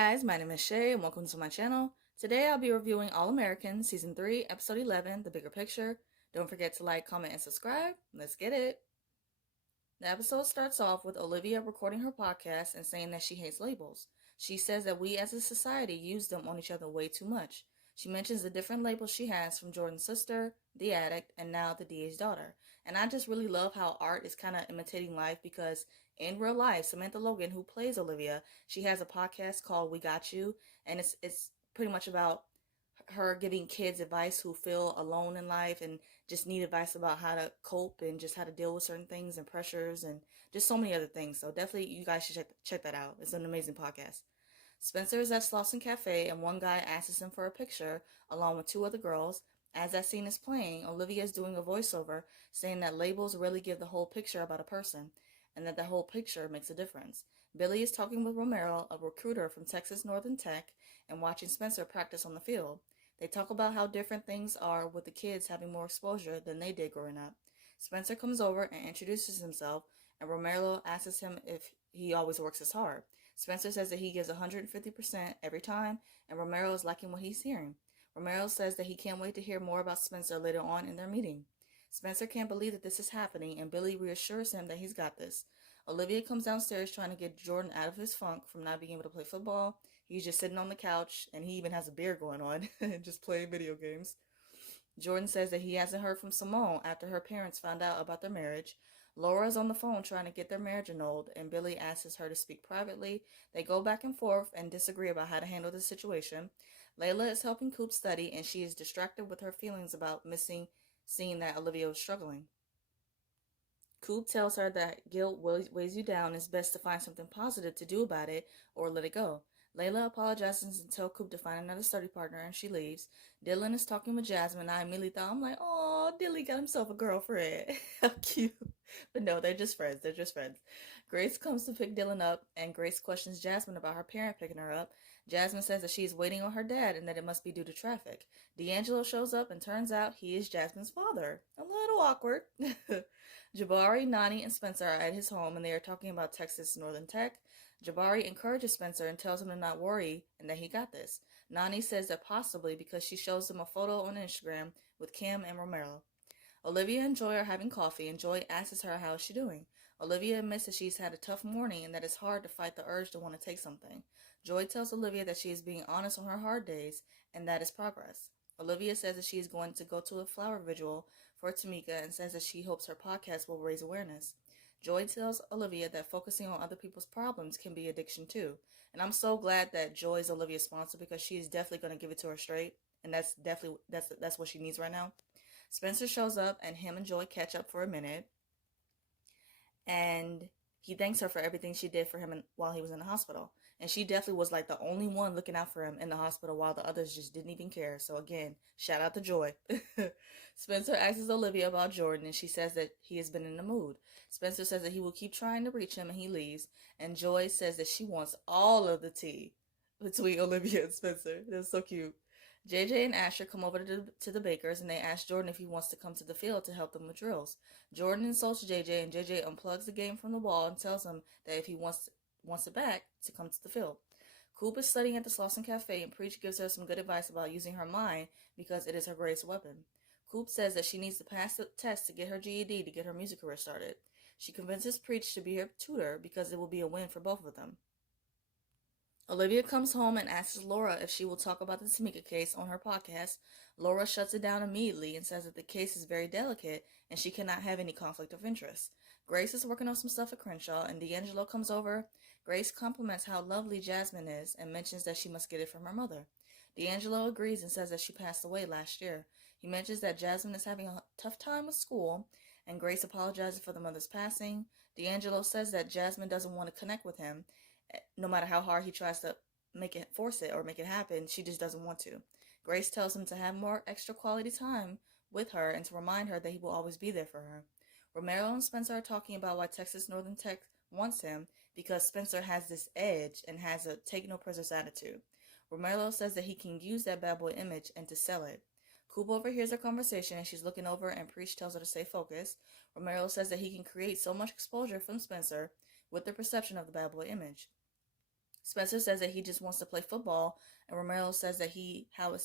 guys, my name is Shay and welcome to my channel. Today I'll be reviewing All American Season 3, Episode 11, The Bigger Picture. Don't forget to like, comment, and subscribe. Let's get it. The episode starts off with Olivia recording her podcast and saying that she hates labels. She says that we as a society use them on each other way too much. She mentions the different labels she has from Jordan's sister, the addict, and now the DA's daughter. And I just really love how art is kind of imitating life because in real life, Samantha Logan, who plays Olivia, she has a podcast called We Got You, and it's pretty much about her giving kids advice who feel alone in life and just need advice about how to cope and just how to deal with certain things and pressures and just so many other things. So definitely you guys should check that out. It's an amazing podcast. Spencer is at Slauson Cafe and one guy asks him for a picture along with two other girls. As that scene is playing, Olivia is doing a voiceover saying that labels really give the whole picture about a person and that the whole picture makes a difference. Billy is talking with Romero, a recruiter from Texas Northern Tech, and watching Spencer practice on the field. They talk about how different things are with the kids having more exposure than they did growing up. Spencer comes over and introduces himself, and Romero asks him if he always works as hard. Spencer says that he gives 150% every time, and Romero is liking what he's hearing. Romero says that he can't wait to hear more about Spencer later on in their meeting. Spencer can't believe that this is happening, and Billy reassures him that he's got this. Olivia comes downstairs trying to get Jordan out of his funk from not being able to play football. He's just sitting on the couch, and he even has a beer going on, just playing video games. Jordan says that he hasn't heard from Simone after her parents found out about their marriage. Laura's on the phone trying to get their marriage annulled, and Billy asks her to speak privately. They go back and forth and disagree about how to handle the situation. Layla is helping Coop study, and she is distracted with her feelings about seeing that Olivia was struggling. Coop tells her that guilt weighs you down. It's best to find something positive to do about it or let it go. Layla apologizes and tells Coop to find another study partner, and she leaves. Dylan is talking with Jasmine. I immediately thought, I'm like, oh, Dylan got himself a girlfriend. How cute. But no, they're just friends. They're just friends. Grace comes to pick Dylan up, and Grace questions Jasmine about her parent picking her up. Jasmine says that she's waiting on her dad and that it must be due to traffic. D'Angelo shows up, and turns out he is Jasmine's father. A little awkward. Jabari, Nani, and Spencer are at his home, and they are talking about Texas Northern Tech. Jabari encourages Spencer and tells him to not worry and that he got this. Nani says that possibly because she shows him a photo on Instagram with Kim and Romero. Olivia and Joy are having coffee, and Joy asks her how is she doing. Olivia admits that she's had a tough morning and that it's hard to fight the urge to want to take something. Joy tells Olivia that she is being honest on her hard days and that is progress. Olivia says that she is going to go to a flower vigil for Tamika and says that she hopes her podcast will raise awareness. Joy tells Olivia that focusing on other people's problems can be addiction too. And I'm so glad that Joy is Olivia's sponsor because she is definitely going to give it to her straight. And that's what she needs right now. Spencer shows up and him and Joy catch up for a minute. And he thanks her for everything she did for him while he was in the hospital. And she definitely was like the only one looking out for him in the hospital while the others just didn't even care. So again, shout out to Joy. Spencer asks Olivia about Jordan and she says that he has been in the mood. Spencer says that he will keep trying to reach him and he leaves. And Joy says that she wants all of the tea between Olivia and Spencer. That's so cute. JJ and Asher come over to the Bakers and they ask Jordan if he wants to come to the field to help them with drills. Jordan insults JJ and JJ unplugs the game from the wall and tells him that if he wants it back, to come to the field. Coop is studying at the Slauson Cafe and Preach gives her some good advice about using her mind because it is her greatest weapon. Coop says that she needs to pass the test to get her GED to get her music career started. She convinces Preach to be her tutor because it will be a win for both of them. Olivia comes home and asks Laura if she will talk about the Tamika case on her podcast. Laura shuts it down immediately and says that the case is very delicate and she cannot have any conflict of interest. Grace is working on some stuff at Crenshaw and D'Angelo comes over. Grace compliments how lovely Jasmine is and mentions that she must get it from her mother. D'Angelo agrees and says that she passed away last year. He mentions that Jasmine is having a tough time with school and Grace apologizes for the mother's passing. D'Angelo says that Jasmine doesn't want to connect with him. No matter how hard he tries to force it or make it happen, she just doesn't want to. Grace tells him to have more extra quality time with her and to remind her that he will always be there for her. Romero and Spencer are talking about why Texas Northern Tech wants him because Spencer has this edge and has a take no prisoners attitude. Romero says that he can use that bad boy image and to sell it. Coop overhears their conversation and she's looking over and Preach tells her to stay focused. Romero says that he can create so much exposure from Spencer with the perception of the bad boy image. Spencer says that he just wants to play football, and Romero says that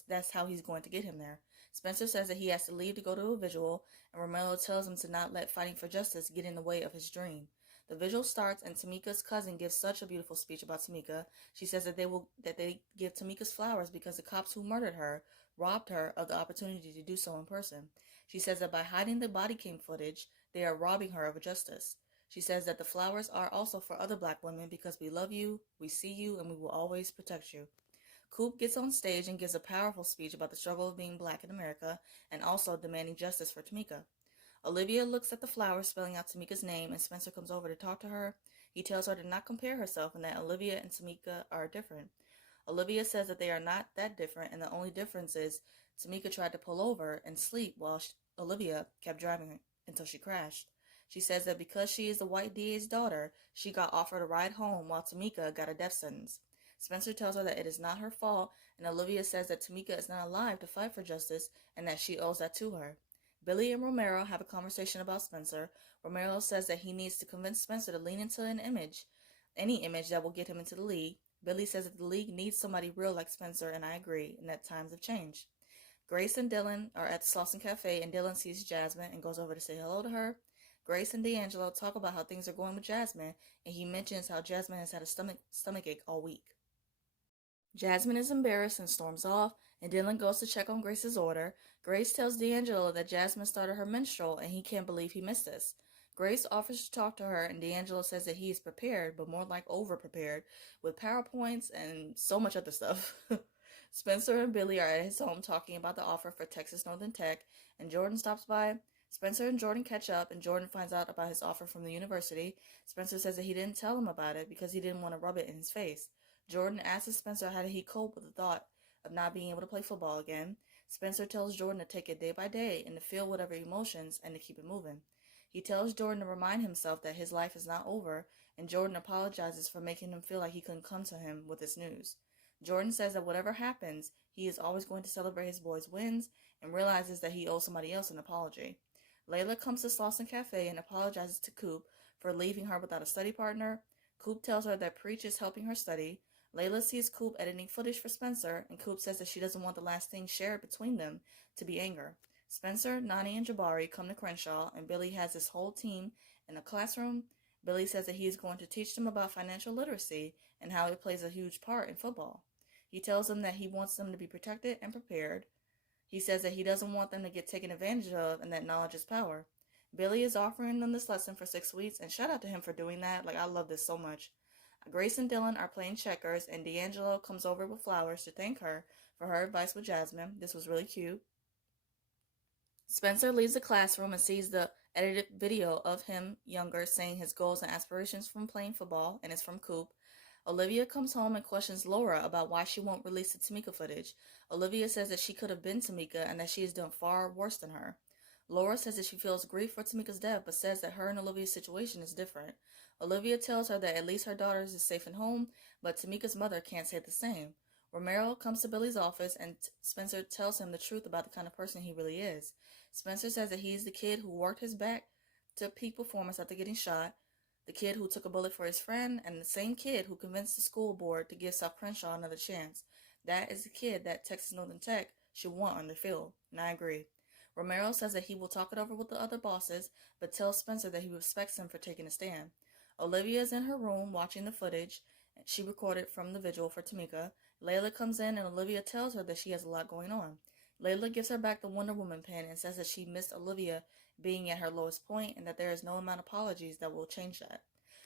that's how he's going to get him there. Spencer says that he has to leave to go to a visual, and Romero tells him to not let fighting for justice get in the way of his dream. The visual starts, and Tamika's cousin gives such a beautiful speech about Tamika. She says that they give Tamika's flowers because the cops who murdered her robbed her of the opportunity to do so in person. She says that by hiding the body cam footage, they are robbing her of justice. She says that the flowers are also for other black women because we love you, we see you, and we will always protect you. Coop gets on stage and gives a powerful speech about the struggle of being black in America and also demanding justice for Tamika. Olivia looks at the flowers spelling out Tamika's name, and Spencer comes over to talk to her. He tells her to not compare herself and that Olivia and Tamika are different. Olivia says that they are not that different, and the only difference is Tamika tried to pull over and sleep while Olivia kept driving until she crashed. She says that because she is the white DA's daughter, she got offered a ride home while Tamika got a death sentence. Spencer tells her that it is not her fault, and Olivia says that Tamika is not alive to fight for justice and that she owes that to her. Billy and Romero have a conversation about Spencer. Romero says that he needs to convince Spencer to lean into any image that will get him into the league. Billy says that the league needs somebody real like Spencer, and I agree, and that times have changed. Grace and Dylan are at the Slauson Cafe, and Dylan sees Jasmine and goes over to say hello to her. Grace and D'Angelo talk about how things are going with Jasmine, and he mentions how Jasmine has had a stomach ache all week. Jasmine is embarrassed and storms off, and Dylan goes to check on Grace's order. Grace tells D'Angelo that Jasmine started her menstrual, and he can't believe he missed this. Grace offers to talk to her, and D'Angelo says that he is prepared, but more like over-prepared, with PowerPoints and so much other stuff. Spencer and Billy are at his home talking about the offer for Texas Northern Tech, and Jordan stops by. Spencer and Jordan catch up, and Jordan finds out about his offer from the university. Spencer says that he didn't tell him about it because he didn't want to rub it in his face. Jordan asks Spencer how did he cope with the thought of not being able to play football again. Spencer tells Jordan to take it day by day and to feel whatever emotions and to keep it moving. He tells Jordan to remind himself that his life is not over, and Jordan apologizes for making him feel like he couldn't come to him with this news. Jordan says that whatever happens, he is always going to celebrate his boys' wins and realizes that he owes somebody else an apology. Layla comes to Slauson Cafe and apologizes to Coop for leaving her without a study partner. Coop tells her that Preach is helping her study. Layla sees Coop editing footage for Spencer, and Coop says that she doesn't want the last thing shared between them to be anger. Spencer, Nani, and Jabari come to Crenshaw, and Billy has his whole team in a classroom. Billy says that he is going to teach them about financial literacy and how it plays a huge part in football. He tells them that he wants them to be protected and prepared. He says that he doesn't want them to get taken advantage of and that knowledge is power. Billy is offering them this lesson for 6 weeks, and shout out to him for doing that. Like, I love this so much. Grace and Dylan are playing checkers, and D'Angelo comes over with flowers to thank her for her advice with Jasmine. This was really cute. Spencer leaves the classroom and sees the edited video of him younger saying his goals and aspirations from playing football, and it's from Coop. Olivia comes home and questions Laura about why she won't release the Tamika footage. Olivia says that she could have been Tamika and that she has done far worse than her. Laura says that she feels grief for Tamika's death, but says that her and Olivia's situation is different. Olivia tells her that at least her daughter is safe and home, but Tamika's mother can't say the same. Romero comes to Billy's office, and Spencer tells him the truth about the kind of person he really is. Spencer says that he's the kid who worked his back to peak performance after getting shot, the kid who took a bullet for his friend, and the same kid who convinced the school board to give South Crenshaw another chance. That is the kid that Texas Northern Tech should want on the field, and I agree. Romero says that he will talk it over with the other bosses, but tells Spencer that he respects him for taking a stand. Olivia is in her room watching the footage she recorded from the vigil for Tamika. Layla comes in, and Olivia tells her that she has a lot going on. Layla gives her back the Wonder Woman pen and says that she missed Olivia being at her lowest point and that there is no amount of apologies that will change that.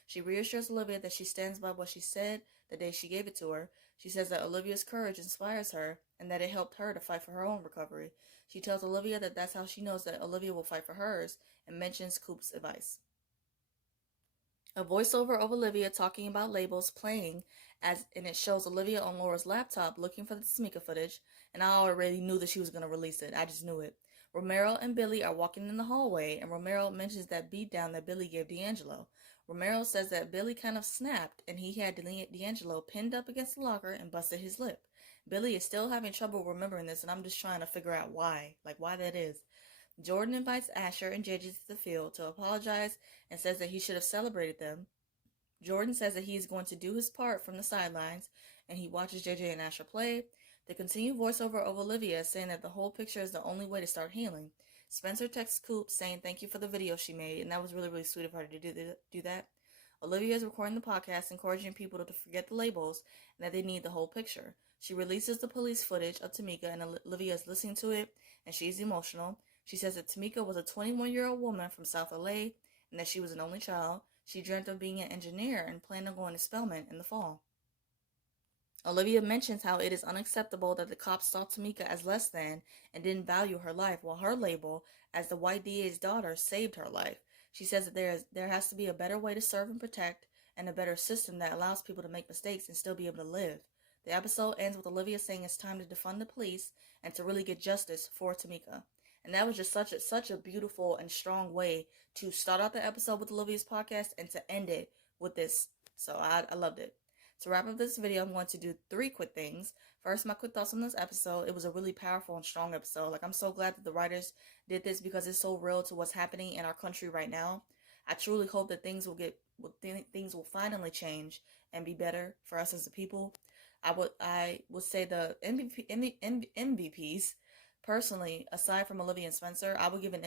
She reassures Olivia that she stands by what she said the day she gave it to her. She says that Olivia's courage inspires her and that it helped her to fight for her own recovery. She tells Olivia that that's how she knows that Olivia will fight for hers and mentions Coop's advice. A voiceover of Olivia talking about labels playing and it shows Olivia on Laura's laptop looking for the Tamika footage, and I already knew that she was going to release it. I just knew it. Romero and Billy are walking in the hallway, and Romero mentions that beatdown that Billy gave D'Angelo. Romero says that Billy kind of snapped, and he had D'Angelo pinned up against the locker and busted his lip. Billy is still having trouble remembering this, and I'm just trying to figure out why that is. Jordan invites Asher and JJ to the field to apologize and says that he should have celebrated them. Jordan says that he's going to do his part from the sidelines, and he watches JJ and Asher play. The continued voiceover of Olivia saying that the whole picture is the only way to start healing. Spencer texts Coop saying thank you for the video she made, and that was really, really sweet of her to do that. Olivia is recording the podcast, encouraging people to forget the labels and that they need the whole picture. She releases the police footage of Tamika, and Olivia is listening to it, and she's emotional. She says that Tamika was a 21-year-old woman from South LA, and that she was an only child. She dreamt of being an engineer and planned on going to Spelman in the fall. Olivia mentions how it is unacceptable that the cops saw Tamika as less than and didn't value her life, while her label as the white DA's daughter saved her life. She says that there has to be a better way to serve and protect, and a better system that allows people to make mistakes and still be able to live. The episode ends with Olivia saying it's time to defund the police and to really get justice for Tamika. And that was just such a beautiful and strong way to start out the episode with Olivia's podcast and to end it with this. So I loved it. To wrap up this video, I'm going to do 3 quick things. First, my quick thoughts on this episode. It was a really powerful and strong episode. Like, I'm so glad that the writers did this because it's so real to what's happening in our country right now. I truly hope that things will finally change and be better for us as a people. I would say the MVPs, personally, aside from Olivia and Spencer, I would give an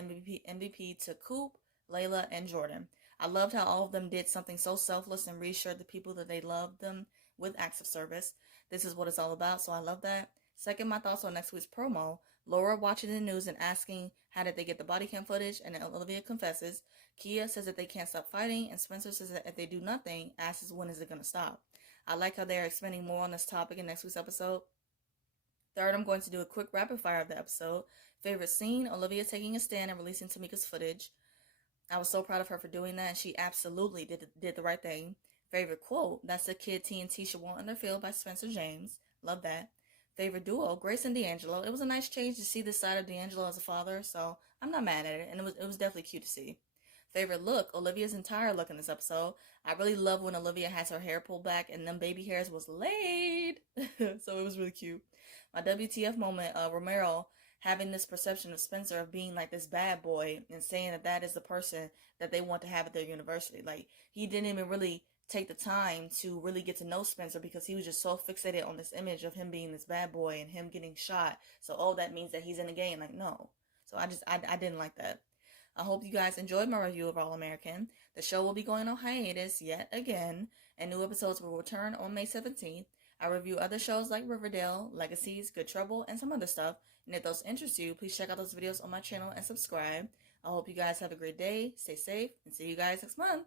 MVP to Coop, Layla, and Jordan. I loved how all of them did something so selfless and reassured the people that they loved them with acts of service. This is what it's all about, so I love that. Second, my thoughts on next week's promo. Laura watching the news and asking how did they get the body cam footage, and Olivia confesses. Kia says that they can't stop fighting, and Spencer says that if they do nothing, asks when is it going to stop. I like how they're expanding more on this topic in next week's episode. Third, I'm going to do a quick rapid fire of the episode. Favorite scene, Olivia taking a stand and releasing Tamika's footage. I was so proud of her for doing that, and she absolutely did the right thing. Favorite quote, that's the kid TNT should want in their field by Spencer James. Love that. Favorite duo, Grace and D'Angelo. It was a nice change to see this side of D'Angelo as a father, so I'm not mad at it, and it was definitely cute to see. Favorite look, Olivia's entire look in this episode. I really love when Olivia has her hair pulled back and them baby hairs was laid. So it was really cute. My WTF moment, Romero having this perception of Spencer of being like this bad boy and saying that that is the person that they want to have at their university. Like, he didn't even really take the time to really get to know Spencer because he was just so fixated on this image of him being this bad boy and him getting shot. So, oh, that means that he's in the game. Like, no. So I didn't like that. I hope you guys enjoyed my review of All American. The show will be going on hiatus yet again, and new episodes will return on May 17th. I review other shows like Riverdale, Legacies, Good Trouble, and some other stuff. And if those interest you, please check out those videos on my channel and subscribe. I hope you guys have a great day, stay safe, and see you guys next month.